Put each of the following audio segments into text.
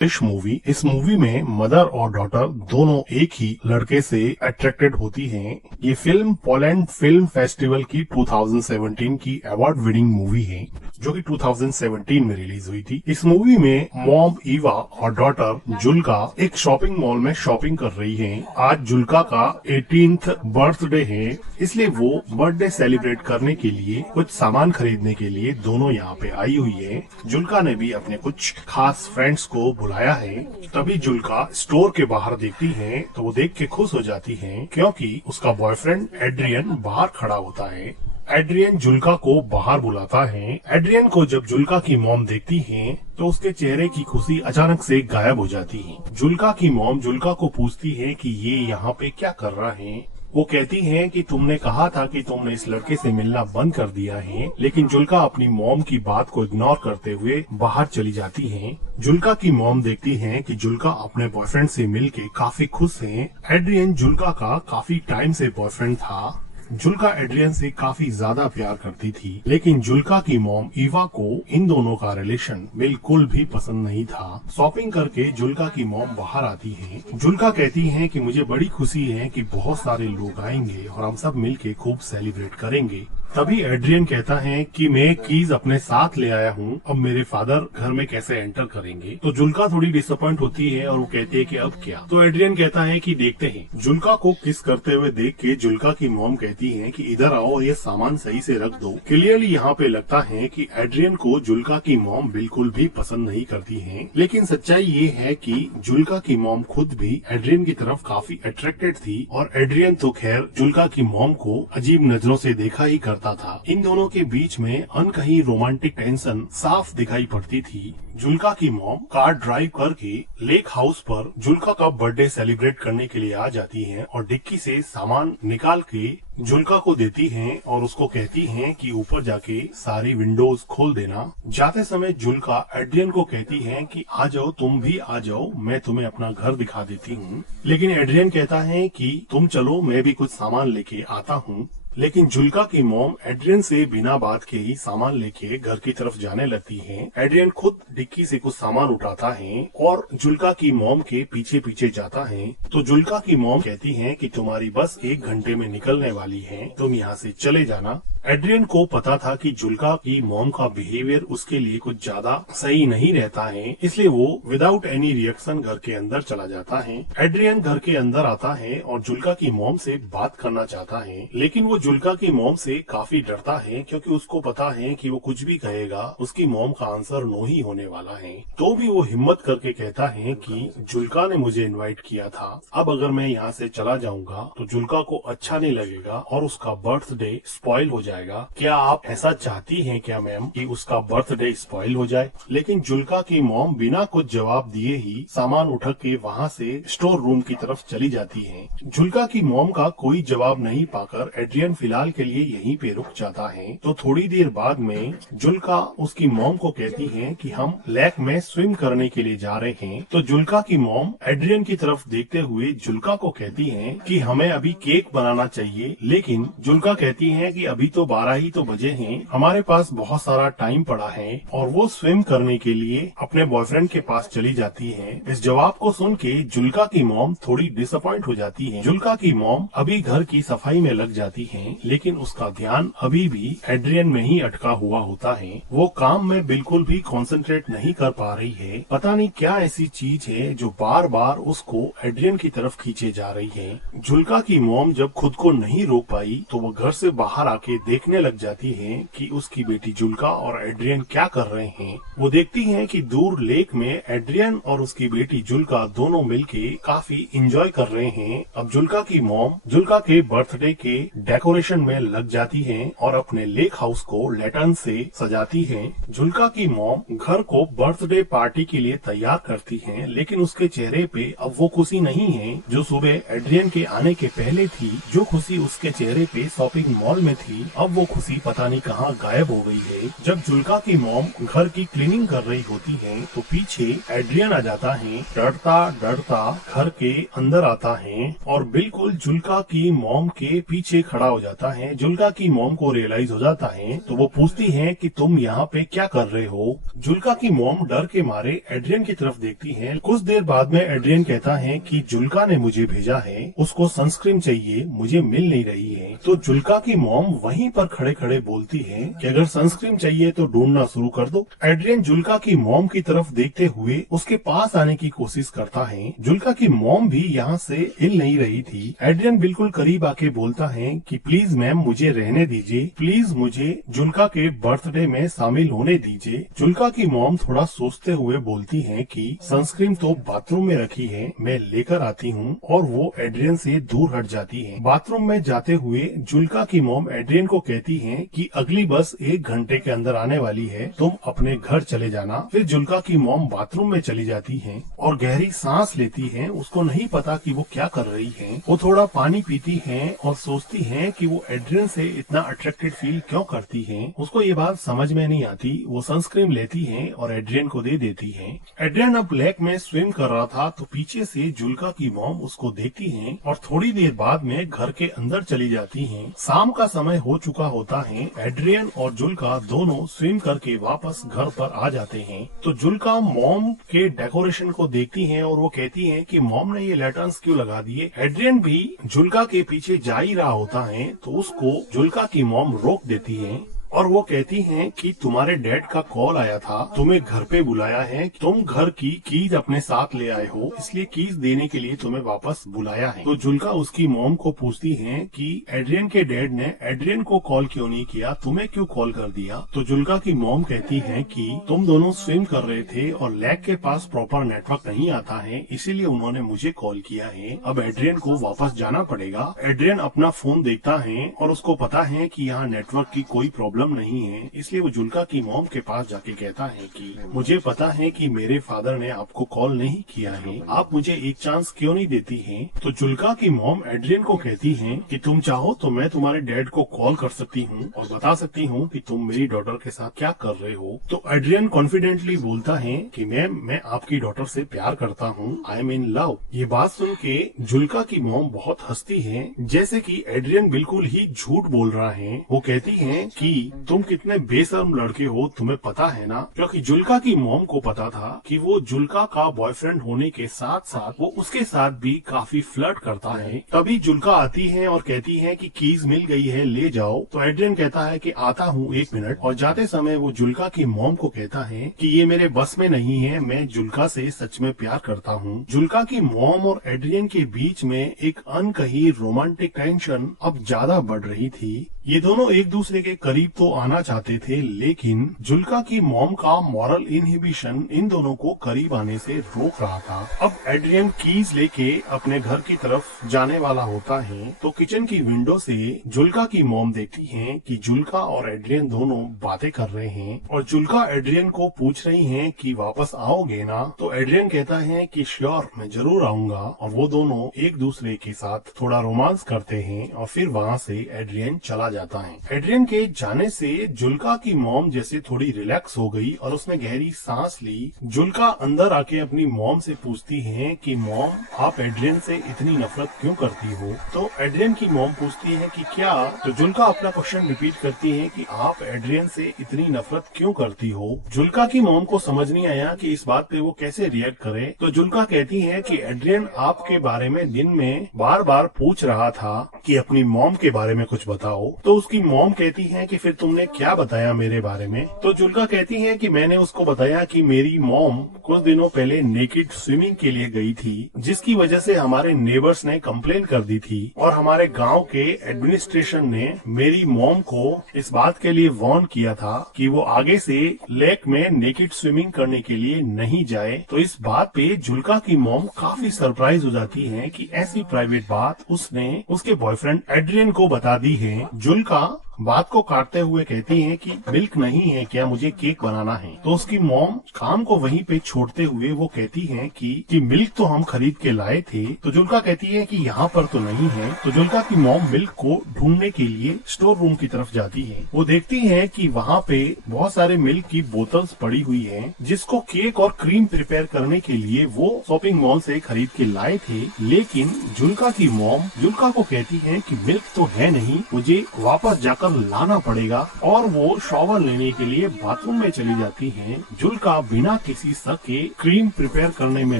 इस मूवी में मदर और डॉटर दोनों एक ही लड़के से अट्रैक्टेड होती हैं। ये फिल्म पोलैंड फिल्म फेस्टिवल की 2017 की अवार्ड विनिंग मूवी है, जो कि 2017 में रिलीज हुई थी। इस मूवी में मॉम ईवा और डॉटर जुल्का एक शॉपिंग मॉल में शॉपिंग कर रही हैं। आज जुल्का का 18th बर्थडे है, इसलिए वो बर्थडे सेलिब्रेट करने के लिए कुछ सामान खरीदने के लिए दोनों यहाँ पे आई हुई है। जुल्का ने भी अपने कुछ खास फ्रेंड्स को बुलाया है। तभी जुल्का स्टोर के बाहर देखती है तो वो देख के खुश हो जाती है, क्योंकि उसका बॉयफ्रेंड एड्रियन बाहर खड़ा होता है। एड्रियन जुल्का को बाहर बुलाता है। एड्रियन को जब जुल्का की मॉम देखती है तो उसके चेहरे की खुशी अचानक से गायब हो जाती है। जुल्का की मॉम जुल्का को पूछती है कि ये यहाँ पे क्या कर रहा है। वो कहती है कि तुमने कहा था कि तुमने इस लड़के से मिलना बंद कर दिया है, लेकिन जुल्का अपनी मॉम की बात को इग्नोर करते हुए बाहर चली जाती है। जुल्का की मॉम देखती है कि जुल्का अपने बॉयफ्रेंड से मिलके काफी खुश है। एड्रियन जुल्का का काफी टाइम से बॉयफ्रेंड था। जुल्का एड्रियन से काफी ज्यादा प्यार करती थी, लेकिन जुल्का की मॉम ईवा को इन दोनों का रिलेशन बिल्कुल भी पसंद नहीं था। शॉपिंग करके जुल्का की मॉम बाहर आती है। जुल्का कहती है कि मुझे बड़ी खुशी है कि बहुत सारे लोग आएंगे और हम सब मिलके खूब सेलिब्रेट करेंगे। तभी एड्रियन कहता है कि मैं कीज अपने साथ ले आया हूँ, अब मेरे फादर घर में कैसे एंटर करेंगे। तो जुल्का थोड़ी डिसअपॉइंट होती है और वो कहती है कि अब क्या। तो एड्रियन कहता है कि देखते हैं। जुल्का को किस करते हुए देख के जुल्का की मॉम कहती है कि इधर आओ और ये सामान सही से रख दो। क्लियरली यहाँ पे लगता है कि एड्रियन को जुल्का की मॉम बिल्कुल भी पसंद नहीं करती है, लेकिन सच्चाई ये है कि जुल्का की मॉम खुद भी एड्रियन की तरफ काफी अट्रैक्टेड थी और एड्रियन तो खैर जुल्का की मॉम को अजीब नजरों से देखा ही करता था। इन दोनों के बीच में अनकही रोमांटिक टेंशन साफ दिखाई पड़ती थी। जुल्का की मॉम कार ड्राइव करके लेक हाउस पर जुल्का का बर्थडे सेलिब्रेट करने के लिए आ जाती हैं और डिक्की से सामान निकाल के जुल्का को देती हैं और उसको कहती हैं कि ऊपर जाके सारी विंडोज खोल देना। जाते समय जुल्का एड्रियन को कहती है कि आ जाओ, तुम भी आ जाओ, मैं तुम्हें अपना घर दिखा देती हूँ। लेकिन एड्रियन कहता है कि तुम चलो, मैं भी कुछ सामान लेके आता हूँ। लेकिन जुल्का की मॉम एड्रियन से बिना बात के ही सामान लेके घर की तरफ जाने लगती है। एड्रियन खुद डिक्की से कुछ सामान उठाता है और जुल्का की मॉम के पीछे पीछे जाता है। तो जुल्का की मॉम कहती है कि तुम्हारी बस 1 घंटे में निकलने वाली है, तुम यहाँ से चले जाना। एड्रियन को पता था कि जुल्का की मॉम का बिहेवियर उसके लिए कुछ ज्यादा सही नहीं रहता है, इसलिए वो विदाउट एनी रिएक्शन घर के अंदर चला जाता है। एड्रियन घर के अंदर आता है और जुल्का की मॉम से बात करना चाहता है, लेकिन वो जुल्का की मॉम से काफी डरता है, क्योंकि उसको पता है कि वो कुछ भी कहेगा उसकी मॉम का आंसर नो ही होने वाला है। तो भी वो हिम्मत करके कहता है कि जुल्का ने मुझे इनवाइट किया था, अब अगर मैं यहाँ से चला जाऊंगा तो जुल्का को अच्छा नहीं लगेगा और उसका बर्थडे स्पॉइल हो जाएगा। क्या आप ऐसा चाहती हैं क्या मैम कि उसका बर्थडे स्पॉइल हो जाए? लेकिन जुल्का की मॉम बिना कुछ जवाब दिए ही सामान उठा के वहाँ से स्टोर रूम की तरफ चली जाती है। जुल्का की मॉम का कोई जवाब नहीं पाकर एड्रियन फिलहाल के लिए यहीं पे रुक जाता है। तो थोड़ी देर बाद में जुल्का उसकी मॉम को कहती है कि हम लेक में स्विम करने के लिए जा रहे हैं। तो जुल्का की मॉम एड्रियन की तरफ देखते हुए जुल्का को कहती है कि हमें अभी केक बनाना चाहिए, लेकिन जुल्का कहती है कि अभी तो 12 ही तो बजे हैं, हमारे पास बहुत सारा टाइम पड़ा है, और वो स्विम करने के लिए अपने बॉयफ्रेंड के पास चली जाती है। इस जवाब को सुन के जुल्का की मॉम थोड़ी डिसअपॉइंट हो जाती है। जुल्का की मॉम अभी घर की सफाई में लग जाती है, लेकिन उसका ध्यान अभी भी एड्रियन में ही अटका हुआ होता है। वो काम में बिल्कुल भी कंसंट्रेट नहीं कर पा रही है। पता नहीं क्या ऐसी चीज है जो बार बार उसको एड्रियन की तरफ खींचे जा रही है। जुल्का की मॉम जब खुद को नहीं रोक पाई तो वो घर से बाहर आके देखने लग जाती है कि उसकी बेटी जुल्का और एड्रियन क्या कर रहे हैं। वो देखती है कि दूर लेक में एड्रियन और उसकी बेटी जुल्का दोनों मिलके काफी एंजॉय कर रहे हैं। अब जुल्का की मॉम जुल्का के बर्थडे के डेकोरेशन में लग जाती है और अपने लेक हाउस को लैटर्न से सजाती है। जुल्का की मॉम घर को बर्थडे पार्टी के लिए तैयार करती है, लेकिन उसके चेहरे पे अब वो खुशी नहीं है जो सुबह एड्रियन के आने के पहले थी। जो खुशी उसके चेहरे पे शॉपिंग मॉल में थी, अब वो खुशी पता नहीं कहाँ गायब हो गई है। जब जुल्का की मॉम घर की क्लीनिंग कर रही होती है तो पीछे एड्रियन आ जाता है। डरता डरता घर के अंदर आता है और बिल्कुल जुल्का की मॉम के पीछे खड़ा हो हो जाता है। जुल्का की मॉम को रियलाइज हो जाता है तो वो पूछती है कि तुम यहाँ पे क्या कर रहे हो। जुल्का की मॉम डर के मारे एड्रियन की तरफ देखती है। कुछ देर बाद में एड्रियन कहता है कि जुल्का ने मुझे भेजा है, उसको सनस्क्रीन चाहिए, मुझे मिल नहीं रही है। तो जुल्का की मॉम वहीं पर खड़े खड़े बोलती है कि अगर सनस्क्रीन चाहिए तो ढूंढना शुरू कर दो। एड्रियन जुल्का की मॉम की तरफ देखते हुए उसके पास आने की कोशिश करता है। जुल्का की मॉम भी यहाँ से हिल नहीं रही थी। एड्रियन बिल्कुल करीब आके बोलता है कि प्लीज मैम मुझे रहने दीजिए, प्लीज मुझे जुल्का के बर्थडे में शामिल होने दीजिए। जुल्का की मॉम थोड़ा सोचते हुए बोलती है कि सनस्क्रीन तो बाथरूम में रखी है, मैं लेकर आती हूँ, और वो एड्रियन से दूर हट जाती है। बाथरूम में जाते हुए जुल्का की मॉम एड्रियन को कहती है कि अगली बस 1 घंटे के अंदर आने वाली है, तुम अपने घर चले जाना। फिर जुल्का की मॉम बाथरूम में चली जाती है और गहरी सांस लेती है। उसको नहीं पता कि वो क्या कर रही है। वो थोड़ा पानी पीती है और सोचती है कि वो एड्रियन से इतना अट्रैक्टेड फील क्यों करती है। उसको ये बात समझ में नहीं आती। वो सनस्क्रीन लेती है और एड्रियन को दे देती है। एड्रियन अब लेक में स्विम कर रहा था तो पीछे से जुल्का की मॉम उसको देखती है और थोड़ी देर बाद में घर के अंदर चली जाती है। शाम का समय हो चुका होता है। एड्रियन और जुल्का दोनों स्विम करके वापस घर पर आ जाते हैं। तो जुल्का मॉम के डेकोरेशन को देखती है और वो कहती है कि मॉम ने ये लैटर्न्स क्यों लगा दिए। एड्रियन भी जुल्का के पीछे जा ही रहा होता है तो उसको जुल्का की मॉम रोक देती है और वो कहती हैं कि तुम्हारे डैड का कॉल आया था, तुम्हें घर पे बुलाया है, तुम घर की कीज अपने साथ ले आए हो, इसलिए कीज देने के लिए तुम्हें वापस बुलाया है। तो जुल्का उसकी मॉम को पूछती है कि एड्रियन के डैड ने एड्रियन को कॉल क्यों नहीं किया, तुम्हें क्यों कॉल कर दिया। तो जुल्का की मॉम कहती है कि तुम दोनों स्विम कर रहे थे और लेक के पास प्रॉपर नेटवर्क नहीं आता है, इसीलिए उन्होंने मुझे कॉल किया है। अब एड्रियन को वापस जाना पड़ेगा। एड्रियन अपना फोन देखता है और उसको पता है कि यहाँ नेटवर्क की कोई प्रॉब्लम नहीं है, इसलिए वो जुल्का की मॉम के पास जाके कहता है कि मुझे पता है कि मेरे फादर ने आपको कॉल नहीं किया है, आप मुझे एक चांस क्यों नहीं देती हैं। तो जुल्का की मॉम एड्रियन को कहती है कि तुम चाहो तो मैं तुम्हारे डैड को कॉल कर सकती हूँ और बता सकती हूँ कि तुम मेरी डॉटर के साथ क्या कर रहे हो। तो एड्रियन कॉन्फिडेंटली बोलता है कि मैम मैं आपकी डॉटर से प्यार करता हूँ, आई एम इन लव। ये बात सुन के जुल्का की मॉम बहुत हंसती है, जैसे कि एड्रियन बिल्कुल ही झूठ बोल रहा है। वो कहती है कि तुम कितने बेशर्म लड़के हो, तुम्हें पता है ना। क्योंकि जुल्का की मॉम को पता था कि वो जुल्का का बॉयफ्रेंड होने के साथ साथ वो उसके साथ भी काफी फ्लर्ट करता है। तभी जुल्का आती है और कहती है कि कीज मिल गई है, ले जाओ। तो एड्रियन कहता है कि आता हूँ 1 मिनट, और जाते समय वो जुल्का की मॉम को कहता है कि ये मेरे बस में नहीं है, मैं जुल्का से सच में प्यार करता हूँ। जुल्का की मॉम और एड्रियन के बीच में एक अनकही रोमांटिक टेंशन अब ज्यादा बढ़ रही थी। ये दोनों एक दूसरे के करीब तो आना चाहते थे, लेकिन जुल्का की मॉम का मॉरल इनहिबिशन इन दोनों को करीब आने से रोक रहा था। अब एड्रियन कीज लेके अपने घर की तरफ जाने वाला होता है तो किचन की विंडो से जुल्का की मॉम देखती है कि जुल्का और एड्रियन दोनों बातें कर रहे हैं और जुल्का एड्रियन को पूछ रही है कि वापस आओगे ना। तो एड्रियन कहता है कि श्योर, मैं जरूर आऊंगा, और वो दोनों एक दूसरे के साथ थोड़ा रोमांस करते हैं और फिर वहाँ से एड्रियन चला जाता है। एड्रियन के जाने से जुल्का की मॉम जैसे थोड़ी रिलैक्स हो गई और उसने गहरी सांस ली। जुल्का अंदर आके अपनी मॉम से पूछती है कि मॉम, आप एड्रियन से इतनी नफरत क्यों करती हो। तो एड्रियन की मॉम पूछती है कि क्या। तो जुल्का अपना क्वेश्चन रिपीट करती है कि आप एड्रियन से इतनी नफरत क्यों करती हो। जुल्का की मॉम को समझ नहीं आया कि इस बात पे वो कैसे रिएक्ट करे। तो जुल्का कहती है कि एड्रियन आपके बारे में दिन में बार बार पूछ रहा था कि अपनी मॉम के बारे में कुछ बताओ। तो उसकी मॉम कहती है कि फिर तुमने क्या बताया मेरे बारे में। तो जुल्का कहती है कि मैंने उसको बताया कि मेरी मॉम कुछ दिनों पहले नेकेड स्विमिंग के लिए गई थी, जिसकी वजह से हमारे नेबर्स ने कंप्लेन कर दी थी और हमारे गांव के एडमिनिस्ट्रेशन ने मेरी मॉम को इस बात के लिए वार्न किया था कि वो आगे से लेक में नेकेड स्विमिंग करने के लिए नहीं जाए। तो इस बात पे जुल्का की मॉम काफी सरप्राइज हो जाती है कि ऐसी प्राइवेट बात उसने उसके बॉयफ्रेंड एड्रियन को बता दी है। जुल्का बात को काटते हुए कहती है कि मिल्क नहीं है क्या, मुझे केक बनाना है। तो उसकी मॉम काम को वहीं पे छोड़ते हुए वो कहती है कि मिल्क तो हम खरीद के लाए थे। तो जुल्का कहती है कि यहाँ पर तो नहीं है। तो जुल्का की मॉम मिल्क को ढूंढने के लिए स्टोर रूम की तरफ जाती है। वो देखती है कि वहाँ पे बहुत सारे मिल्क की बोतल्स पड़ी हुई हैं, जिसको केक और क्रीम प्रिपेयर करने के लिए वो शॉपिंग मॉल से खरीद के लाए थे। लेकिन जुल्का की मॉम जुल्का को कहती है कि मिल्क तो है नहीं, मुझे वापस जाकर लाना पड़ेगा। और वो शॉवर लेने के लिए बाथरूम में चली जाती है। जुल्का बिना किसी शक के क्रीम प्रिपेयर करने में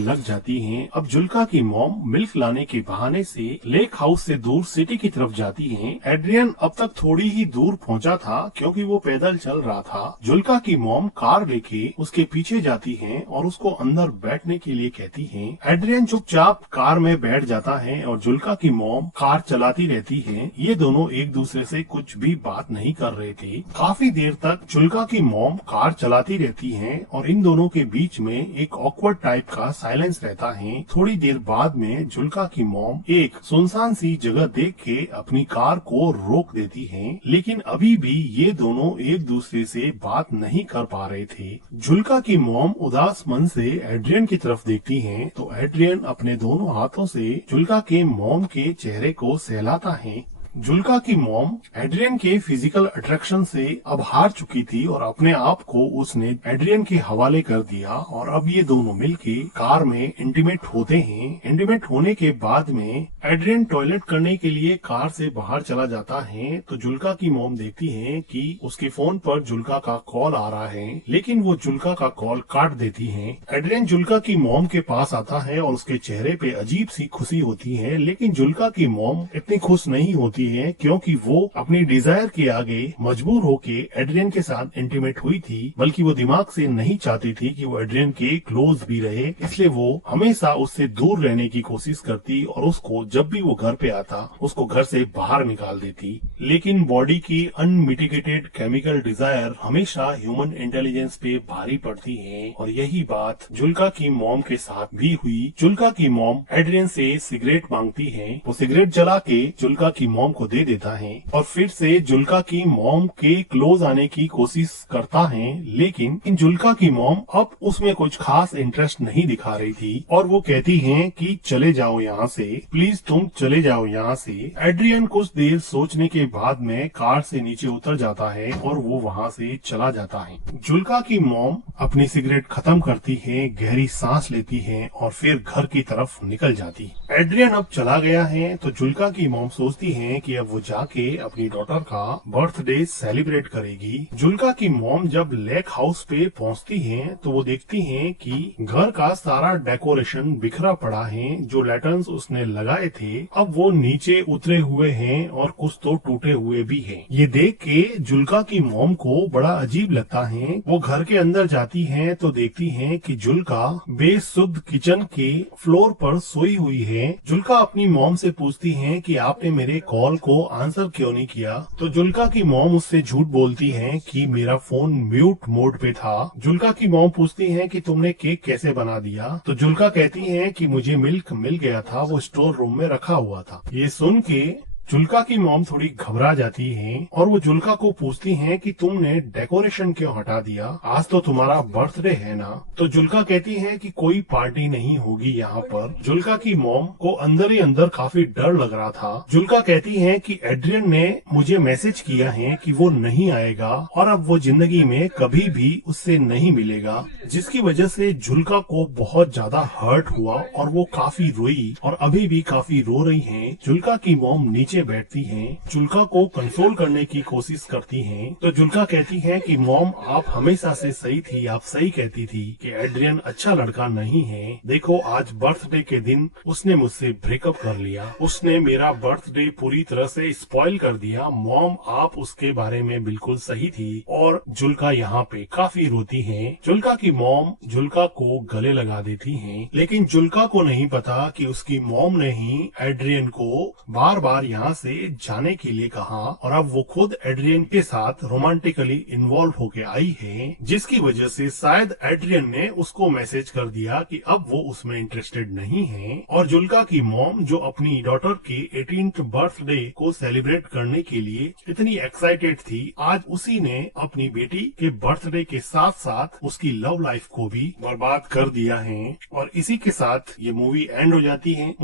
लग जाती है। अब जुल्का की मॉम मिल्क लाने के बहाने से लेक हाउस से दूर सिटी की तरफ जाती है। एड्रियन अब तक थोड़ी ही दूर पहुंचा था क्योंकि वो पैदल चल रहा था। जुल्का की मॉम कार लेके उसके पीछे जाती है और उसको अंदर बैठने के लिए कहती है। एड्रियन चुपचाप कार में बैठ जाता है और जुल्का की मॉम कार चलाती रहती है। ये दोनों एक दूसरे से कुछ भी बात नहीं कर रहे थे। काफी देर तक जुल्का की मॉम कार चलाती रहती है और इन दोनों के बीच में एक ऑकवर्ड टाइप का साइलेंस रहता है। थोड़ी देर बाद में जुल्का की मॉम एक सुनसान सी जगह देख के अपनी कार को रोक देती है। लेकिन अभी भी ये दोनों एक दूसरे से बात नहीं कर पा रहे थे। जुल्का की मॉम उदास मन से एड्रियन की तरफ देखती है तो एड्रियन अपने दोनों हाथों से जुल्का के मॉम के चेहरे को सहलाता है। जुल्का की मॉम एड्रियन के फिजिकल अट्रैक्शन से अब हार चुकी थी और अपने आप को उसने एड्रियन के हवाले कर दिया और अब ये दोनों मिलके कार में इंटीमेट होते हैं। इंटीमेट होने के बाद में एड्रियन टॉयलेट करने के लिए कार से बाहर चला जाता है तो जुल्का की मॉम देखती है कि उसके फोन पर जुल्का का कॉल आ रहा है, लेकिन वो जुल्का का कॉल काट देती है। एड्रियन जुल्का की मॉम के पास आता है और उसके चेहरे पे अजीब सी खुशी होती है, लेकिन जुल्का की मॉम इतनी खुश नहीं होती है क्योंकि वो अपनी डिजायर के आगे मजबूर होके एड्रियन के साथ इंटीमेट हुई थी, बल्कि वो दिमाग से नहीं चाहती थी कि वो एड्रियन के क्लोज भी रहे। इसलिए वो हमेशा उससे दूर रहने की कोशिश करती और उसको जब भी वो घर पे आता उसको घर से बाहर निकाल देती। लेकिन बॉडी की अनमिटिगेटेड केमिकल डिजायर हमेशा ह्यूमन इंटेलिजेंस पे भारी पड़ती है और यही बात जुल्का की मॉम के साथ भी हुई। जुल्का की मॉम एड्रियन से सिगरेट मांगती है। वो सिगरेट जला के जुल्का की मॉम को दे देता है और फिर से जुल्का की मॉम के क्लोज आने की कोशिश करता है, लेकिन जुल्का की मॉम अब उसमें कुछ खास इंटरेस्ट नहीं दिखा रही थी और वो कहती हैं कि चले जाओ यहाँ से, प्लीज तुम चले जाओ यहाँ से। एड्रियन कुछ देर सोचने के बाद में कार से नीचे उतर जाता है और वो वहाँ से चला जाता है। जुल्का की मॉम अपनी सिगरेट खत्म करती है, गहरी सांस लेती है और फिर घर की तरफ निकल जाती है। एड्रियन अब चला गया है तो जुल्का की मॉम सोचती है कि अब वो जाके अपनी डॉटर का बर्थडे सेलिब्रेट करेगी। जुल्का की मॉम जब लेक हाउस पे पहुंचती हैं तो वो देखती हैं कि घर का सारा डेकोरेशन बिखरा पड़ा है। जो लैटर्न्स उसने लगाए थे अब वो नीचे उतरे हुए हैं और कुछ तो टूटे हुए भी हैं। ये देख के जुल्का की मॉम को बड़ा अजीब लगता है। वो घर के अंदर जाती हैं तो देखती हैं कि जुल्का बेसुध किचन के फ्लोर पर सोई हुई है। जुल्का अपनी मॉम से पूछती है कि आपने मेरे कॉल को आंसर क्यों नहीं किया। तो जुल्का की मॉम उससे झूठ बोलती है कि मेरा फोन म्यूट मोड पे था। जुल्का की मॉम पूछती है कि तुमने केक कैसे बना दिया। तो जुल्का कहती है कि मुझे मिल्क मिल गया था, वो स्टोर रूम में रखा हुआ था। ये सुन के जुल्का की मॉम थोड़ी घबरा जाती है और वो जुल्का को पूछती हैं कि तुमने डेकोरेशन क्यों हटा दिया, आज तो तुम्हारा बर्थडे है ना। तो जुल्का कहती है कि कोई पार्टी नहीं होगी यहाँ पर। जुल्का की मॉम को अंदर ही अंदर काफी डर लग रहा था। जुल्का कहती है कि एड्रियन ने मुझे मैसेज किया है कि वो नहीं आएगा और अब वो जिंदगी में कभी भी उससे नहीं मिलेगा, जिसकी वजह से जुल्का को बहुत ज्यादा हर्ट हुआ और वो काफी रोई और अभी भी काफी रो रही है। जुल्का की मॉम नीचे बैठती हैं, जुल्का को कंसोल करने की कोशिश करती हैं। तो जुल्का कहती है कि मॉम आप हमेशा से सही थी, आप सही कहती थी कि एड्रियन अच्छा लड़का नहीं है। देखो आज बर्थडे के दिन उसने मुझसे ब्रेकअप कर लिया, उसने मेरा बर्थडे पूरी तरह से स्पॉइल कर दिया। मॉम आप उसके बारे में बिल्कुल सही थी। और जुल्का यहाँ पे काफी रोती है। जुल्का की मॉम जुल्का को गले लगा देती है, लेकिन जुल्का को नहीं पता कि उसकी मॉम ने ही एड्रियन को बार बार यहाँ वहाँ से जाने के लिए कहा और अब वो खुद एड्रियन के साथ रोमांटिकली इन्वॉल्व होके आई है, जिसकी वजह से शायद एड्रियन ने उसको मैसेज कर दिया कि अब वो उसमें इंटरेस्टेड नहीं है। और जुल्का की मॉम जो अपनी डॉटर के 18th बर्थडे को सेलिब्रेट करने के लिए इतनी एक्साइटेड थी, आज उसी ने अपनी बेटी के बर्थडे के साथ साथ उसकी लव लाइफ को भी बर्बाद कर दिया है। और इसी के साथ ये मूवी एंड हो जाती है।